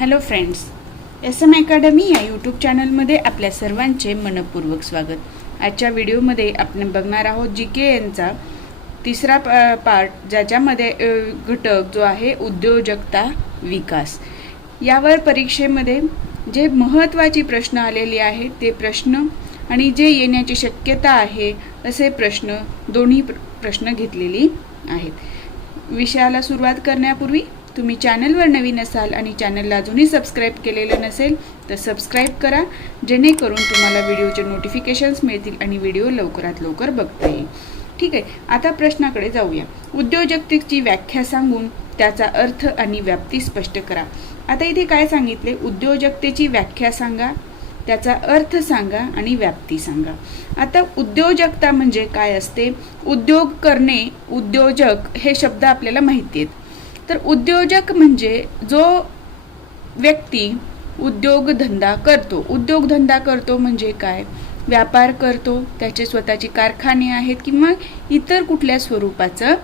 Hello friends, SM academy या YouTube चॅनलमध्ये आपल्या सर्वांचे मनपूर्वक स्वागत. आजच्या व्हिडिओमध्ये आपण बघणार आहोत GK यांचा तिसरा पार्ट, ज्याच्यामध्ये घटक जो आहे उद्योजकता विकास. यावर परीक्षेमध्ये जे महत्त्वाची प्रश्न आलेले आहेत ते प्रश्न आणि जे येण्याची शक्यता आहे असे प्रश्न, दोन्ही प्रश्न घेतलेली आहेत. विषयाला सुरुवात करण्यापूर्वी तुम्ही चॅनलवर नवीन असाल आणि चॅनलला अजूनही सबस्क्राईब केलेलं नसेल तर सबस्क्राईब करा, जेणेकरून तुम्हाला व्हिडिओचे नोटिफिकेशन्स मिळतील आणि व्हिडिओ लवकरात लवकर बघता येईल. ठीक आहे, आता प्रश्नाकडे जाऊया. उद्योजकतेची व्याख्या सांगून त्याचा अर्थ आणि व्याप्ती स्पष्ट करा. आता इथे काय सांगितले? उद्योजकतेची व्याख्या सांगा, त्याचा अर्थ सांगा आणि व्याप्ती सांगा. आता उद्योजकता म्हणजे काय असते? उद्योग करणे, उद्योजक हे शब्द आपल्याला माहिती आहेत. तर उद्योजक म्हणजे जो व्यक्ती उद्योगधंदा करतो. उद्योगधंदा करतो म्हणजे काय? व्यापार करतो, त्याचे स्वतःचे कारखाने आहेत किंवा इतर कुठल्या स्वरूपाचं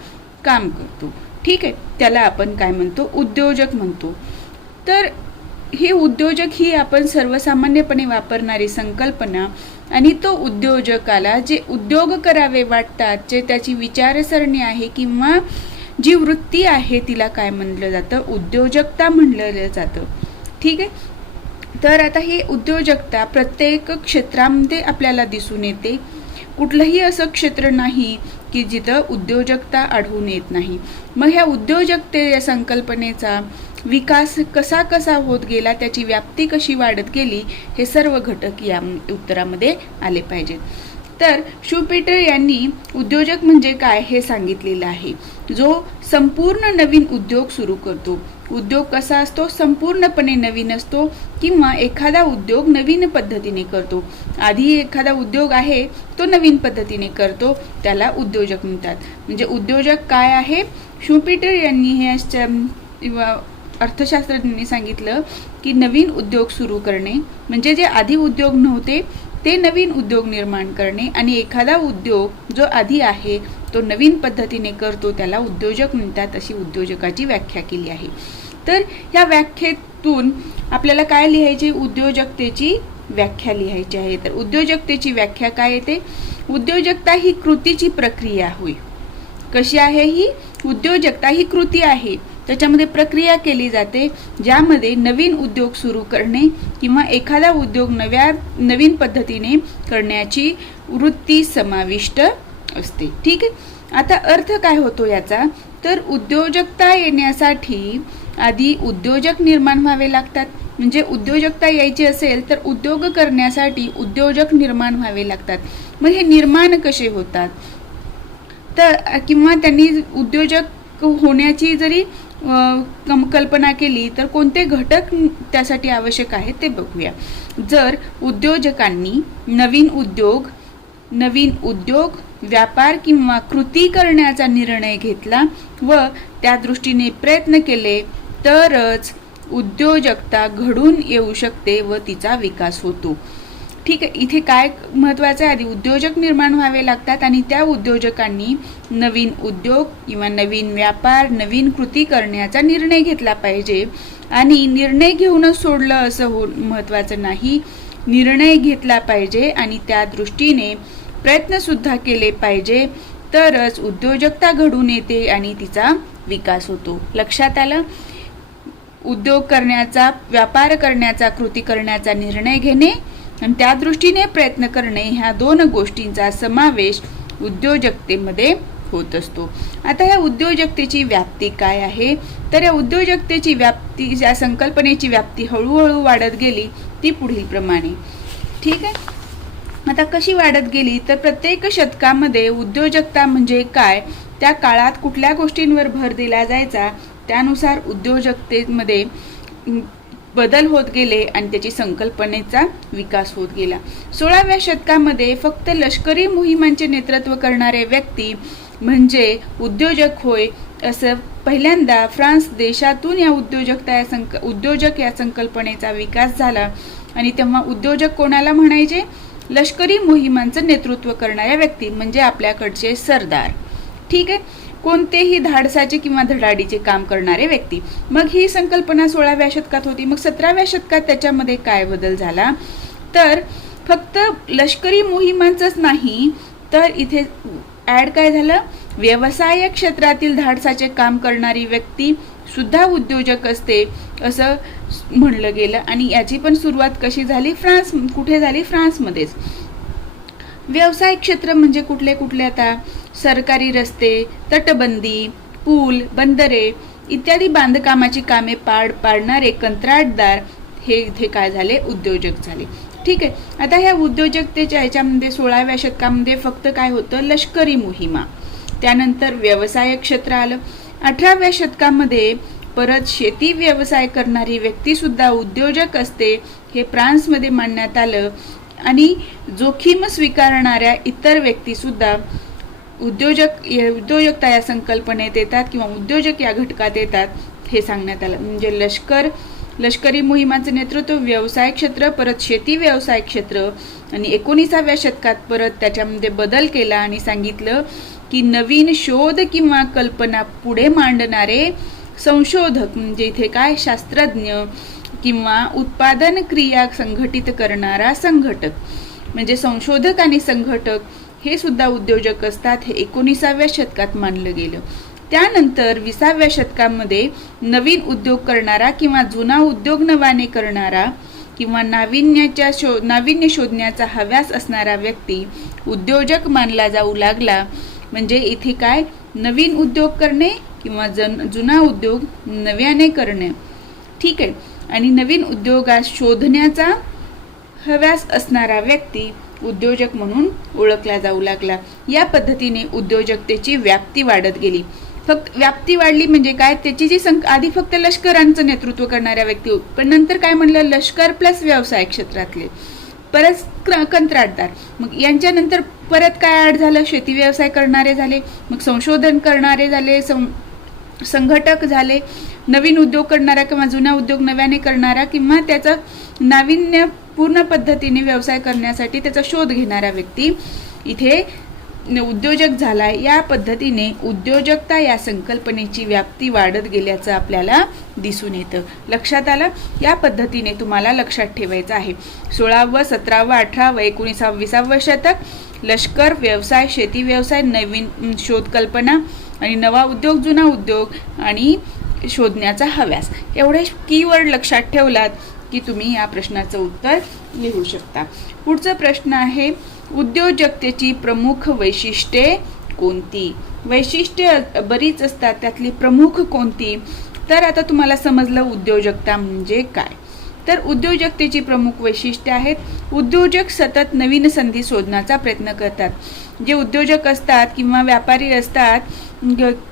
काम करतो. ठीक आहे, त्याला आपण काय म्हणतो? उद्योजक म्हणतो. तर ही उद्योजक ही आपण सर्वसामान्यपणे वापरणारी संकल्पना आणि तो उद्योजकाला जे उद्योग करावे वाटतात, जे त्याची विचारसरणी आहे किंवा जी वृत्ती आहे तिला काय म्हणलं जातं? उद्योजकता म्हणलं जातं. ठीक आहे, तर आता ही उद्योजकता प्रत्येक क्षेत्रामध्ये आपल्याला दिसून येते. कुठलंही असं क्षेत्र नाही की जिथं उद्योजकता आढळून येत नाही. मग ह्या उद्योजकते संकल्पनेचा विकास कसा कसा होत गेला, त्याची व्याप्ती कशी वाढत गेली, हे सर्व घटक या उत्तरामध्ये आले पाहिजेत. तर शूपीटर यांनी उद्योजक म्हणजे काय हे सांगितलेलं आहे. जो संपूर्ण नवीन उद्योग सुरू करतो. उद्योग कसा असतो? संपूर्णपणे नवीन असतो किंवा एखादा उद्योग नवीन पद्धतीने करतो. आधी एखादा उद्योग आहे तो नवीन पद्धतीने करतो, त्याला उद्योजक म्हणतात. म्हणजे उद्योजक काय आहे? शूपीटर यांनी हे अर्थशास्त्रज्ञांनी सांगितलं की नवीन उद्योग सुरू करणे म्हणजे जे आधी उद्योग नव्हते ते नवीन उद्योग निर्माण करणे, आणि एखादा उद्योग जो आधी आहे तो नवीन पद्धतीने करतो त्याला उद्योजक म्हणतात. अशी उद्योजकाची व्याख्या केली आहे. तर ह्या व्याख्येतून आपल्याला काय लिहायचे? उद्योजकतेची व्याख्या लिहायची आहे. तर उद्योजकतेची व्याख्या काय येते? उद्योजकता ही कृतीची प्रक्रिया होय. कशी आहे ही? उद्योजकता ही कृती आहे, त्याच्यामध्ये प्रक्रिया केली जाते ज्यामध्ये नवीन उद्योग सुरू करणे किंवा एखादा उद्योग नवीन पद्धतीने करण्याची वृत्ती समाविष्ट असते. ठीक आहे, आता अर्थ काय होतो याचा? तर उद्योजकता येण्यासाठी आधी उद्योजक निर्माण व्हावे लागतात. म्हणजे उद्योजकता यायची असेल तर उद्योग करण्यासाठी उद्योजक निर्माण व्हावे लागतात. मग हे निर्माण कसे होतात? तर किंवा त्यांनी उद्योजक होण्याची जरी कल्पना केली तर कोणते घटक त्यासाठी आवश्यक आहेत ते बघूया. जर उद्योजकांनी नवीन उद्योग, व्यापार किंवा कृती करण्याचा निर्णय घेतला व त्या दृष्टीने प्रयत्न केले तरच उद्योजकता घडून येऊ शकते व तिचा विकास होतो. ठीक आहे, इथे काय महत्त्वाचं आहे? आधी उद्योजक निर्माण व्हावे लागतात आणि त्या उद्योजकांनी नवीन उद्योग किंवा नवीन व्यापार, नवीन कृती करण्याचा निर्णय घेतला पाहिजे. आणि निर्णय घेऊनच सोडलं असं महत्त्वाचं नाही. निर्णय घेतला पाहिजे आणि त्या दृष्टीने प्रयत्नसुद्धा केले पाहिजे, तरच उद्योजकता घडून येते आणि तिचा विकास होतो. लक्षात आलं? उद्योग करण्याचा, व्यापार करण्याचा, कृती करण्याचा निर्णय घेणे आणि त्या दृष्टीने प्रयत्न करणे, ह्या दोन गोष्टींचा समावेश उद्योजकतेमध्ये होत असतो. आता ह्या उद्योजकतेची व्याप्ती काय आहे? तर या उद्योजकतेची व्याप्ती, या संकल्पनेची व्याप्ती हळूहळू वाढत गेली ती पुढील प्रमाणे. ठीक आहे, आता कशी वाढत गेली? तर प्रत्येक शतकामध्ये उद्योजकता म्हणजे काय, त्या काळात कुठल्या गोष्टींवर भर दिला जायचा त्यानुसार उद्योजकतेमध्ये बदल होत गेले आणि त्याची संकल्पनेचा विकास होत गेला. 16व्या शतकामध्ये फक्त लष्करी मोहिमांचे नेतृत्व करणारे व्यक्ती म्हणजे उद्योजक होय, असं पहिल्यांदा फ्रान्स देशातून या उद्योजक या संकल्पनेचा विकास झाला. आणि तेव्हा उद्योजक कोणाला म्हणायचे? लष्करी मोहिमांचं नेतृत्व करणाऱ्या व्यक्ती म्हणजे आपल्याकडचे सरदार. ठीक आहे, कोणतेही धाडसाचे किंवा धडाडीचे काम करणारे व्यक्ती. मग ही संकल्पना 16व्या शतकात होती. मग 17व्या शतकात त्याच्यामध्ये काय बदल झाला, तर फक्त लष्करी मोहिमांचंच नाही, तर इथे ऍड काय झालं, व्यवसाय क्षेत्रातील धाडसाचे काम करणारी व्यक्ती सुद्धा उद्योजक असते असं म्हणलं गेलं. आणि याची पण सुरुवात कशी झाली, कुठे झाली, फ्रान्समध्येच. व्यवसाय क्षेत्र म्हणजे कुठले कुठले, आता सरकारी रस्ते, तटबंदी, पूल, बंदरे इत्यादी बांधकामाची कामे पाडणारे कंत्राटदार हे इथे काय झाले, उद्योजक झाले. ठीक आहे. आता ह्या उद्योजकतेच्या ह्याच्यामध्ये 16व्या शतकामध्ये फक्त काय होतं, लष्करी मोहिमा. त्यानंतर व्यवसाय क्षेत्र आलं. 18व्या शतकामध्ये परत शेती व्यवसाय करणारी व्यक्ती सुद्धा उद्योजक असते हे फ्रान्समध्ये मांडण्यात आलं. आणि जोखीम स्वीकारणाऱ्या इतर व्यक्ती सुद्धा उद्योजकता या संकल्पनेत येतात किंवा उद्योजक या घटकात येतात हे सांगण्यात आलं. म्हणजे लष्करी मोहिमांचं नेतृत्व, व्यवसाय क्षेत्र, परत शेती व्यवसाय क्षेत्र. आणि 19व्या शतकात परत त्याच्यामध्ये बदल केला आणि सांगितलं की नवीन शोध किंवा कल्पना पुढे मांडणारे संशोधक, म्हणजे इथे काय, शास्त्रज्ञ किंवा उत्पादन क्रिया संघटित करणारा संघटक, म्हणजे संशोधक आणि संघटक हे सुद्धा उद्योजक असतात. हे 19व्या शतकात मानलं गेलं. त्यानंतर 20व्या शतकामध्ये नवीन उद्योग करणारा किंवा जुना उद्योग नव्याने करणारा किंवा नाविन्य शोधण्याचा हव्यास असणारा व्यक्ती उद्योजक मानला जाऊ लागला. म्हणजे इथे काय, नवीन उद्योग करणे किंवा जुना उद्योग नव्याने करणे. ठीक आहे. आणि नवीन उद्योगास शोधण्याचा हव्यास असणारा व्यक्ती उद्योजक म्हणून ओळखला जाऊ लागला. या पद्धतीने उद्योजकतेची व्याप्ती वाढत गेली. फक्त व्याप्ती वाढली म्हणजे काय, त्याची जी आधी फक्त लष्करांचं नेतृत्व करणाऱ्या व्यक्ती, पण नंतर काय म्हणलं, लष्कर प्लस व्यवसाय क्षेत्रातले, परत कंत्राटदार. मग यांच्यानंतर परत काय ऍड झालं, शेती व्यवसाय करणारे झाले, मग संशोधन करणारे झाले, संघटक झाले, नवीन उद्योग करणारा किंवा जुना उद्योग नव्याने करणारा किंवा त्याचा नाविन्यपूर्ण पद्धतीने व्यवसाय करण्यासाठी त्याचा शोध घेणारा व्यक्ती इथे उद्योजक झाला. या पद्धतीने उद्योजकता या संकल्पनेची व्याप्ती वाढत गेल्याचं आपल्याला दिसून येतं. लक्षात आलं. या पद्धतीने तुम्हाला लक्षात ठेवायचं आहे. 16व, 17व, 18व, 19व, 20व शतक, लष्कर, व्यवसाय, शेती व्यवसाय, नवीन शोध कल्पना आणि नवा उद्योग, जुना उद्योग आणि शोधण्याचा हव्यास. एवढे कीवर्ड लक्षात ठेवलात की तुम्ही या प्रश्नाचं उत्तर लिहू शकता. पुढचा प्रश्न आहे, उद्योजकतेची प्रमुख वैशिष्ट्ये कोणती? वैशिष्ट्ये बरीच असतात, त्यातली प्रमुख कोणती? तर आता तुम्हाला समजलं उद्योजकता म्हणजे काय. तर उद्योजकतेची प्रमुख वैशिष्ट्ये आहेत. उद्योजक सतत नवीन संधी शोधण्याचा प्रयत्न करतात. जे उद्योजक असतात किंवा व्यापारी असतात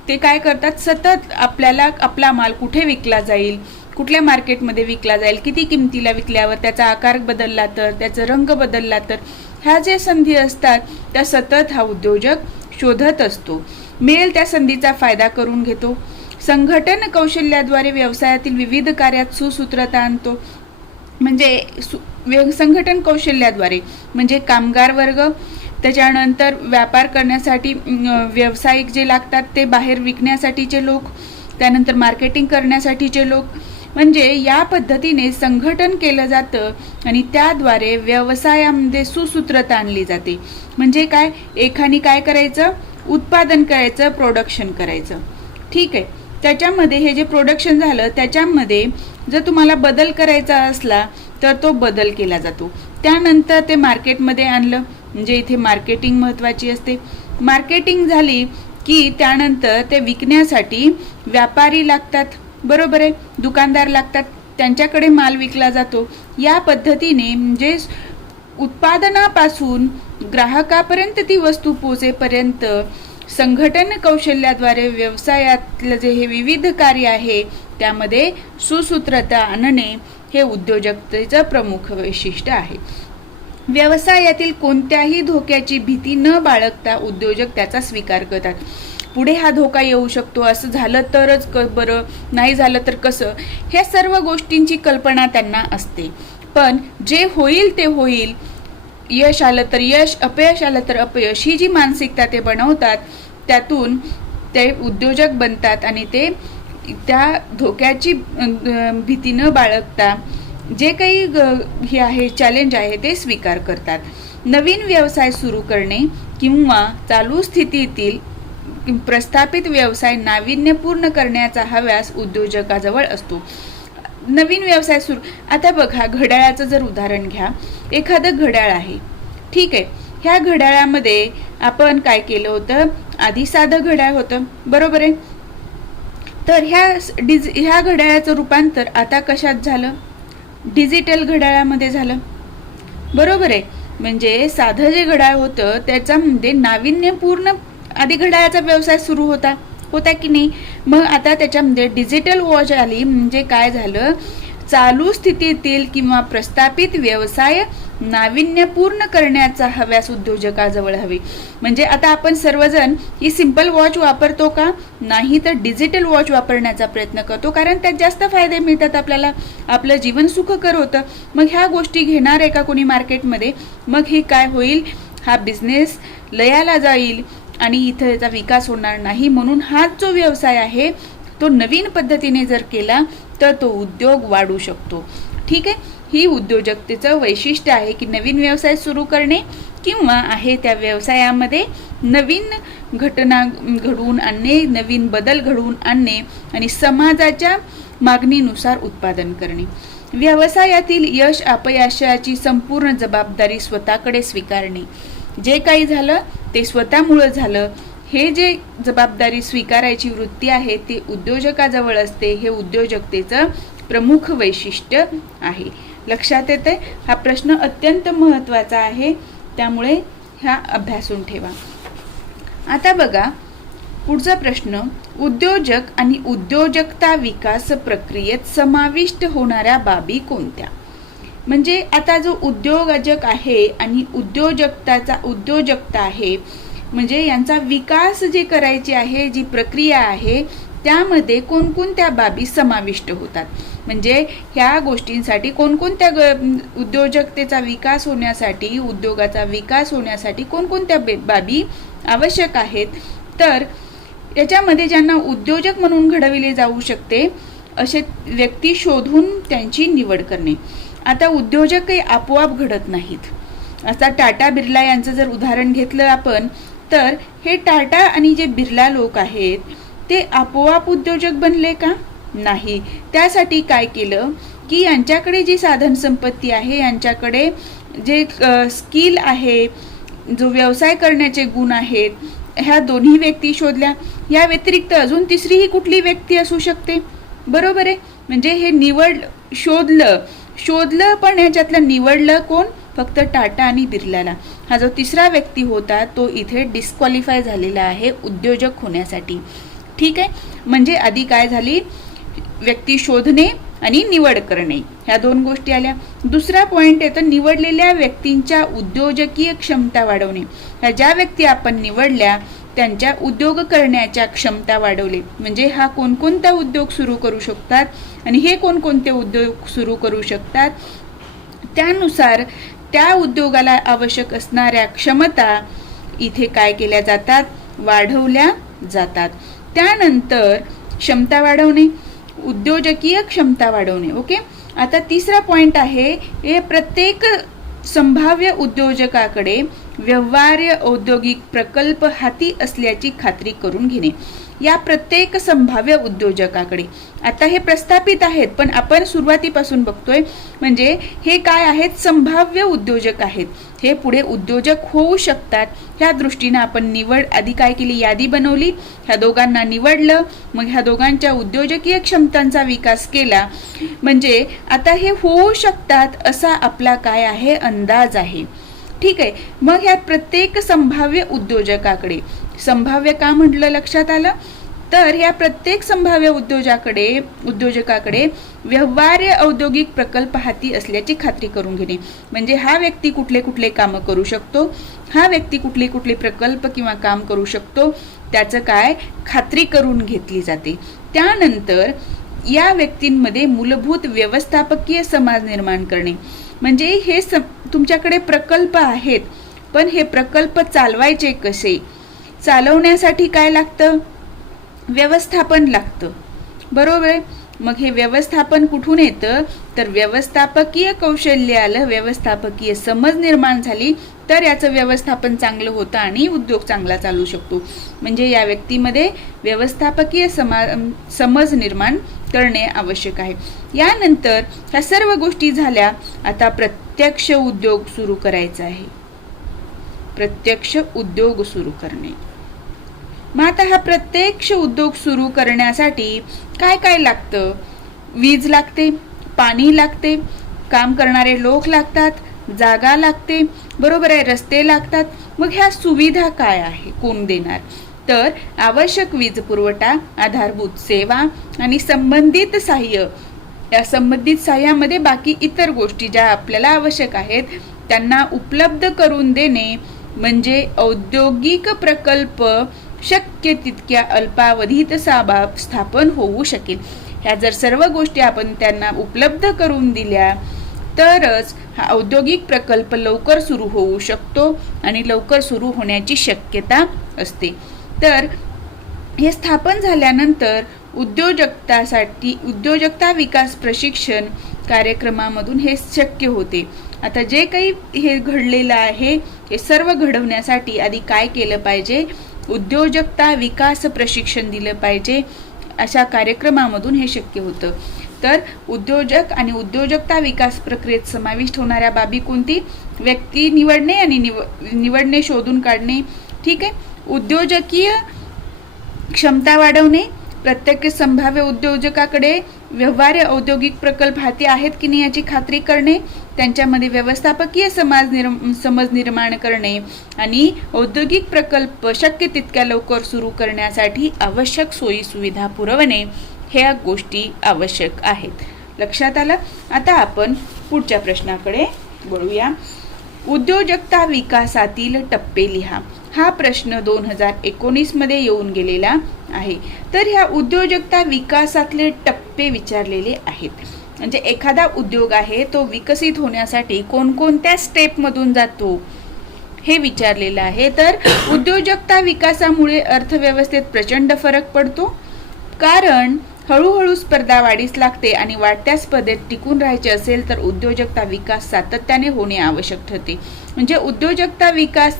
ते काय करतात, सतत आपला माल कुठे विकला जाईल, कुठल्या मार्केटमध्ये विकला जाईल, किती किमतीला विकल्यावर त्याचा आकार बदलला तर, त्याचा रंग बदलला तर, ह्या ज्या संधी असतात त्या सतत हा उद्योजक शोधत असतो. मिळेल त्या संधीचा फायदा करून घेतो. संघटन कौशल्याद्वारे व्यवसायातील विविध कार्यात सुसूत्रता आणतो. म्हणजे संघटन कौशल्याद्वारे म्हणजे कामगार वर्ग, त्याच्यानंतर व्यापार करण्यासाठी व्यावसायिक जे लागतात ते बाहेर विकण्यासाठीचे लोक, त्यानंतर मार्केटिंग करण्यासाठीचे लोक, म्हणजे या पद्धतीने संघटन केलं जातं आणि त्याद्वारे व्यवसायामध्ये सुसूत्रता आणली जाते. म्हणजे काय, एकाने काय करायचं, उत्पादन करायचं, प्रोडक्शन करायचं. ठीक आहे. त्याच्यामध्ये हे जे प्रोडक्शन झालं त्याच्यामध्ये जर तुम्हाला बदल करायचा असला तर तो बदल केला जातो. त्यानंतर ते मार्केटमध्ये आणलं, म्हणजे इथे मार्केटिंग महत्त्वाची असते. मार्केटिंग झाली की त्यानंतर ते विकण्यासाठी व्यापारी लागतात, बरोबर आहे, दुकानदार लागतात, त्यांच्याकडे माल विकला जातो. या पद्धतीने म्हणजे उत्पादनापासून ग्राहकापर्यंत ती वस्तू पोहोचेपर्यंत संघटन कौशल्याद्वारे व्यवसायातलं जे हे विविध कार्य आहे त्यामध्ये सुसूत्रता आणणे हे उद्योजकतेचं प्रमुख वैशिष्ट्य आहे. व्यवसायातील कोणत्याही धोक्याची भीती न बाळगता उद्योजक त्याचा स्वीकार करतात. पुढे हा धोका येऊ शकतो, असं झालं तरच बरं, नाही झालं तर कसं, ह्या सर्व गोष्टींची कल्पना त्यांना असते. पण जे होईल ते होईल, यश आलं तर यश, अपयश आलं तर अपयश, ही जी मानसिकता ते बनवतात त्यातून ते उद्योजक बनतात आणि ते त्या धोक्याची भीती न बाळगता जे काही हे आहे चॅलेंज आहे ते स्वीकार करतात. नवीन व्यवसाय सुरू करणे किंवा चालू स्थितीतील प्रस्थापित व्यवसाय नाविन्यपूर्ण करण्याचा हव्यास उद्योजकाजवळ असतो. नवीन व्यवसाय सुरू, आता बघा घड्याळाचं जर उदाहरण घ्या. एखादं घड्याळ आहे, ठीक आहे. ह्या घड्याळामध्ये आपण काय केलं होतं, आधी साधं घड्याळ होतं, बरोबर आहे. तर ह्या घड्याळाचं रूपांतर आता कशात झालं, डिजिटल घड्याळामध्ये झालं, बरोबर आहे. म्हणजे साधं जे घड्याळ होतं त्याच्यामध्ये नाविन्यपूर्ण आधी घड्याळाचा व्यवसाय सुरू होता की नाही. मग आता त्याच्यामध्ये डिजिटल वॉच आली, म्हणजे काय झालं, चालू स्थितीतील किंवा प्रस्थापित व्यवसाय नाविन्यपूर्ण करण्याचा हव्यास उद्योजकाजवळ हवी. म्हणजे आता आपण सर्वजण ही सिंपल वॉच वापरतो का, नाही तर डिजिटल वॉच वापरण्याचा प्रयत्न करतो, कारण त्यात जास्त फायदे मिळतात आपल्याला, आपलं जीवन सुखकर होतं. मग ह्या गोष्टी घेणार आहे का कोणी मार्केटमध्ये, मग ही काय होईल, हा बिझनेस लयाला जाईल आणि इथं याचा विकास होणार नाही. म्हणून हा जो व्यवसाय आहे तो नवीन पद्धतीने जर केला तर तो उद्योग वाढू शकतो. ठीक आहे, ही उद्योजकतेचं वैशिष्ट्य आहे की नवीन व्यवसाय सुरू करणे किंवा आहे त्या व्यवसायामध्ये नवीन घटना घडवून आणणे, नवीन बदल घडवून आणणे आणि समाजाच्या मागणीनुसार उत्पादन करणे. व्यवसायातील यश अपयशाची संपूर्ण जबाबदारी स्वतःकडे स्वीकारणे. जे काही झालं ते स्वतःमुळे झालं, हे जे जबाबदारी स्वीकारायची वृत्ती आहे ते उद्योजकाजवळ असते. हे उद्योजकतेचं प्रमुख वैशिष्ट्य आहे. लक्षात येते, हा प्रश्न अत्यंत महत्त्वाचा आहे, त्यामुळे हा अभ्यासून ठेवा. आता बघा पुढचा प्रश्न, उद्योजक आणि उद्योजकता विकास प्रक्रियेत समाविष्ट होणाऱ्या बाबी कोणत्या. म्हणजे आता जो उद्योजक आहे आणि उद्योजकता आहे, म्हणजे यांचा विकास जे करायची आहे, जी प्रक्रिया आहे त्यामध्ये कोणकोणत्या बाबी समाविष्ट होतात. म्हणजे ह्या गोष्टींसाठी कोणकोणत्या उद्योजकतेचा विकास होण्यासाठी, उद्योगाचा विकास होण्यासाठी कोणकोणत्या बाबी आवश्यक आहेत. तर याच्यामध्ये ज्यांना उद्योजक म्हणून घडविले जाऊ शकते असे व्यक्ती शोधून त्यांची निवड करणे. आता उद्योजक काही आपोआप घडत नाहीत. आता टाटा बिर्ला यांचं जर उदाहरण घेतलं आपण, तर हे टाटा आणि जे बिर्ला लोक आहेत ते आपोआप उद्योजक बनले का, नाही. त्यासाठी काय केलं की यांच्याकडे जी साधन संपत्ती आहे, यांच्याकडे जे स्किल आहे, जो व्यवसाय करण्याचे गुण आहेत, ह्या दोन्ही व्यक्ती शोधल्या. या व्यतिरिक्त अजून तिसरीही कुठली व्यक्ती असू शकते, बरोबर आहे. म्हणजे हे शोधलं पण याच्यातलं निवडलं कोण, फक्त टाटा आणि बिर्लाला. हा जो तिसरा व्यक्ती होता तो इथे डिस्क्वालिफाय झालेला आहे उद्योजक होण्यासाठी. ठीक आहे, म्हणजे आधी काय झाली, व्यक्ती शोधणे आणि निवड करणे, ह्या दोन गोष्टी आल्या. दुसरा पॉइंट आहे तर निवडलेल्या व्यक्तींच्या उद्योजकीय क्षमता वाढवणे. ह्या ज्या व्यक्ती आपण निवडल्या त्यांच्या उद्योग करण्याच्या क्षमता वाढवले. म्हणजे हा कोणकोणता उद्योग सुरू करू शकतात आणि हे कोणकोणते उद्योग सुरू करू शकतात, त्यानुसार त्या उद्योगाला आवश्यक असणाऱ्या क्षमता इथे काय केल्या जातात, वाढवल्या जातात. त्यानंतर क्षमता वाढवणे, उद्योजकीय क्षमता वाढवणे. ओके, आता तिसरा पॉइंट आहे, हे प्रत्येक संभाव्य उद्योजकाकडे व्यवहार्य औद्योगिक प्रकल्प हाती असल्याची खात्री करून घेणे. या प्रत्येक संभाव्य उद्योजकाकडे, आता हे प्रस्थापित आहेत पण आपण सुरुवातीपासून बघतोय, म्हणजे हे काय आहेत, संभाव्य उद्योजक आहेत, हे पुढे उद्योजक होऊ शकतात. ह्या दृष्टीने आपण निवड आधी काय केली, यादी बनवली, ह्या दोघांना निवडलं, मग ह्या दोघांच्या उद्योजकीय क्षमतांचा विकास केला. म्हणजे आता हे होऊ शकतात असा आपला काय आहे, अंदाज आहे. ठीक आहे, मग ह्या प्रत्येक संभाव्य उद्योजकाकडे, संभाव्य का म्हटलं लक्षात आलं, तर ह्या प्रत्येक संभाव्य उद्योजकाकडे व्यवहार्य औद्योगिक प्रकल्प हाती असल्याची खात्री करून घेणे. म्हणजे हा व्यक्ती कुठले कुठले कामं करू शकतो, हा व्यक्ती कुठले कुठले प्रकल्प किंवा काम करू शकतो, त्याचं काय खात्री करून घेतली जाते. त्यानंतर या व्यक्तींमध्ये मूलभूत व्यवस्थापकीय समाज निर्माण करणे. म्हणजे हे तुमच्याकडे प्रकल्प आहेत, पण हे प्रकल्प चालवायचे कसे, चालवण्यासाठी काय लागतं, व्यवस्थापन लागतं, बरोबर आहे. मग हे व्यवस्थापन कुठून येतं, तर व्यवस्थापकीय कौशल्य आलं, व्यवस्थापकीय समज निर्माण झाली तर याचं व्यवस्थापन चांगलं होतं आणि उद्योग चांगला चालू शकतो. म्हणजे या व्यक्तीमध्ये व्यवस्थापकीय समज निर्माण करणे आवश्यक आहे. यानंतर ह्या सर्व गोष्टी झाल्या, आता प्रत्यक्ष उद्योग सुरू करायचा आहे. प्रत्यक्ष उद्योग सुरू करणे. मग आता हा प्रत्यक्ष उद्योग सुरू करण्यासाठी काय काय लागतं? वीज लागते, पाणी लागते, काम करणारे लोक लागतात, जागा लागते, बरोबर आहे, रस्ते लागतात. मग ह्या सुविधा काय आहे, कोण देणार? तर आवश्यक वीज पुरवठा, आधारभूत सेवा आणि संबंधित सहाय्य. या संबंधित सहाय्यामध्ये बाकी इतर गोष्टी ज्या आपल्याला आवश्यक आहेत त्यांना उपलब्ध करून देणे म्हणजे औद्योगिक प्रकल्प शक्य तितक्या अल्पावधीत स्थापन होऊ शकेल. ह्या जर सर्व गोष्टी आपण त्यांना उपलब्ध करून दिल्या तरच हा औद्योगिक प्रकल्प लवकर सुरू होऊ शकतो आणि लवकर सुरू होण्याची शक्यता असते. तर हे स्थापन झाल्यानंतर उद्योजकता विकास प्रशिक्षण कार्यक्रमामधून हे शक्य होते. आता जे काही हे घडलेलं आहे हे सर्व घडवण्यासाठी आधी काय केलं पाहिजे, उद्योजकता विकास प्रशिक्षण दिलं पाहिजे. अशा कार्यक्रमामधून हे शक्य होतं. तर उद्योजक आणि उद्योजकता विकास प्रक्रियेत समाविष्ट होणाऱ्या बाबी कोणती? व्यक्ती निवडणे आणि निवडणे शोधून काढणे. ठीक आहे. उद्योजकीय क्षमता वाढवणे, प्रत्येक संभाव्य उद्योजकाकडे व्यवहार्य औद्योगिक प्रकल्प हाती आहेत की नाही याची खात्री करणे, त्यांच्यामध्ये व्यवस्थापकीय समज निर्माण करणे आणि औद्योगिक प्रकल्प शक्य तितक्या लवकर सुरू करण्यासाठी आवश्यक सोयी सुविधा पुरवणे, ह्या गोष्टी आवश्यक आहेत. लक्षात आलं? आता आपण पुढच्या प्रश्नाकडे वळूया. उद्योजकता विकासातील टप्पे लिहा. हा प्रश्न 2019 मध्ये येऊन गेलेला आहे. तर ह्या उद्योजकता विकासातले टप्पे विचारलेले आहेत. म्हणजे एखादा उद्योग आहे तो विकसित होण्यासाठी कोणकोणत्या स्टेपमधून जातो हे विचारलेलं आहे. तर उद्योजकता विकासामुळे अर्थव्यवस्थेत प्रचंड फरक पडतो, कारण हळूहळू स्पर्धा वाढीस लागते आणि वाढत्या स्पर्धेत टिकून राहायचे असेल तर उद्योजकता विकास सातत्याने होणे आवश्यक ठरते. म्हणजे उद्योजकता विकास,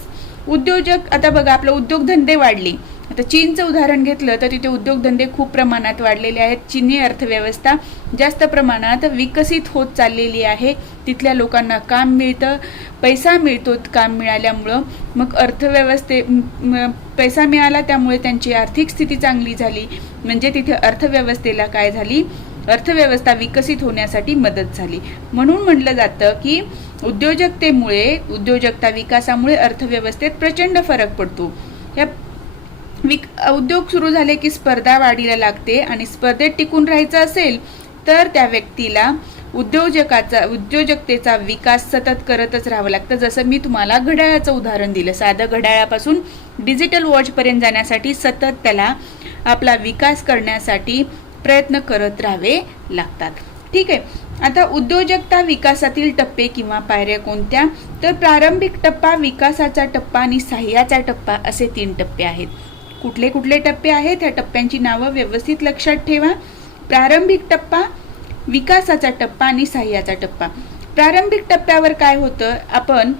आता बघा आपलं उद्योगधंदे वाढले. आता चीनचं उदाहरण घेतलं तर तिथे उद्योगधंदे खूप प्रमाणात वाढलेले आहेत. चीनी अर्थव्यवस्था जास्त प्रमाणात विकसित होत चाललेली आहे. तिथल्या लोकांना काम मिळतं, पैसा मिळतो. काम मिळाल्यामुळं मग पैसा मिळाला, त्यामुळे त्यांची आर्थिक स्थिती चांगली झाली. म्हणजे तिथे अर्थव्यवस्थेला काय झाली, अर्थव्यवस्था विकसित होण्यासाठी मदत झाली. म्हणून म्हटलं जातं की उद्योजकता विकासामुळे अर्थव्यवस्थेत प्रचंड फरक पडतो. या उद्योग सुरू झाले की स्पर्धा वाढीला लागते आणि स्पर्धेत टिकून राहायचं असेल तर त्या व्यक्तीला उद्योजकतेचा विकास सतत करतच राहावं लागतं. जसं मी तुम्हाला घड्याळाचं उदाहरण दिलं. साधं घड्याळापासून डिजिटल वॉचपर्यंत जाण्यासाठी सतत त्याला आपला विकास करण्यासाठी प्रयत्न करत राहावे लागतात. ठीक आहे. आता उद्योजकता विकासातील टप्पे किंवा पायऱ्या कोणत्या? तर प्रारंभिक टप्पा, विकासाचा टप्पा आणि सहाय्याचा टप्पा असे 3 टप्पे आहेत. कुठले कुठले टप्पे आहेत? ह्या टप्प्यांची नावं व्यवस्थित लक्षात ठेवा. प्रारंभिक टप्पा, विकासाचा टप्पा आणि सहाय्याचा टप्पा. प्रारंभिक टप्प्यावर काय होतं, आपण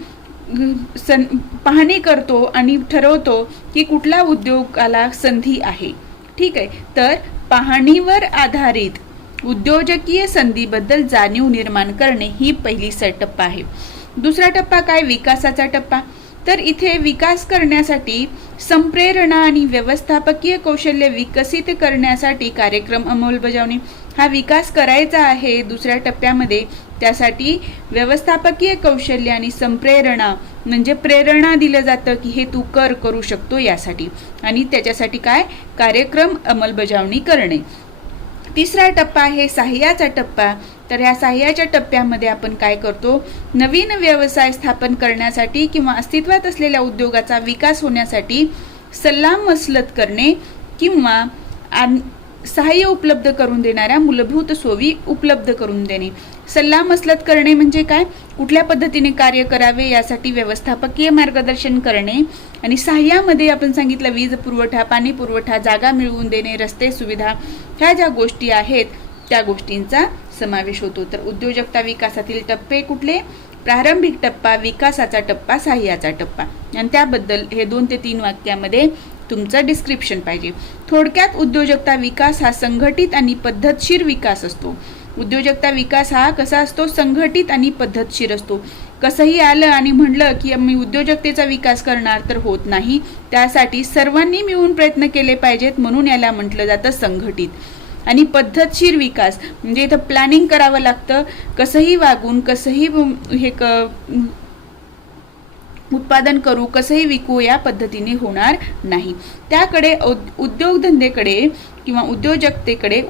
पाहणी करतो आणि ठरवतो की कुठला उद्योगाला संधी आहे. ठीक आहे. तर पाहणीवर आधारित उद्योजकीय संधीबद्दल जाणीव निर्माण करणे ही पहिली टप्पा आहे. दुसरा टप्पा काय? विकासाचा टप्पा. तर इथे विकास करण्यासाठी संप्रेरणा आणि व्यवस्थापकीय कौशल्य विकसित करण्यासाठी कार्यक्रम अंमलबजावणी. हा विकास करायचा आहे दुसऱ्या टप्प्यामध्ये, त्यासाठी व्यवस्थापकीय कौशल्य आणि संप्रेरणा म्हणजे प्रेरणा दिलं जातं की हे तू करू शकतो यासाठी, आणि त्याच्यासाठी काय, कार्यक्रम अंमलबजावणी करणे. तिसरा टप्पा आहे सहाय्याचा टप्पा. तर ह्या सहाय्याच्या टप्प्यामध्ये आपण काय करतो, नवीन व्यवसाय स्थापन करण्यासाठी किंवा अस्तित्वात असलेल्या उद्योगाचा विकास होण्यासाठी सल्लामसलत करणे किंवा सहाय्य उपलब्ध करून देणाऱ्या मूलभूत सोयी उपलब्ध करून देणे. सल्लामसलत करणे म्हणजे काय, कुठल्या पद्धतीने कार्य करावे यासाठी व्यवस्थापकीय मार्गदर्शन करणे. आणि सहाय्यामध्ये आपण सांगितलं वीज पुरवठा, पाणी पुरवठा, जागा मिळवून देणे, रस्ते सुविधा, ह्या ज्या गोष्टी आहेत त्या गोष्टींचा समावेश होतो. तर उद्योजकता विकासातील टप्पे कुठले, प्रारंभिक टप्पा, विकासाचा टप्पा, सहाय्याचा टप्पा. आणि त्याबद्दल हे 2 ते 3 वाक्यामध्ये तुमचं डिस्क्रिप्शन पाहिजे. थोडक्यात उद्योजकता विकास हा संघटित आणि पद्धतशीर विकास असतो. उद्योजकता विकास हा कसा असतो, संघटित आणि पद्धतशीर असतो. कसंही आलं आणि म्हणलं की मी उद्योजकतेचा विकास करणार तर होत नाही, त्यासाठी सर्वांनी मिळून प्रयत्न केले पाहिजेत, म्हणून याला म्हटलं जातं संघटित. आणि पद्धतशीर विकास म्हणजे इथं प्लॅनिंग करावं लागतं, कसंही वागून कसंही हे उत्पादन करू, कसंही विकू या पद्धतीने होणार नाही. त्याकडे उद्योगधंदेकडे किंवा उद्योजकतेकडे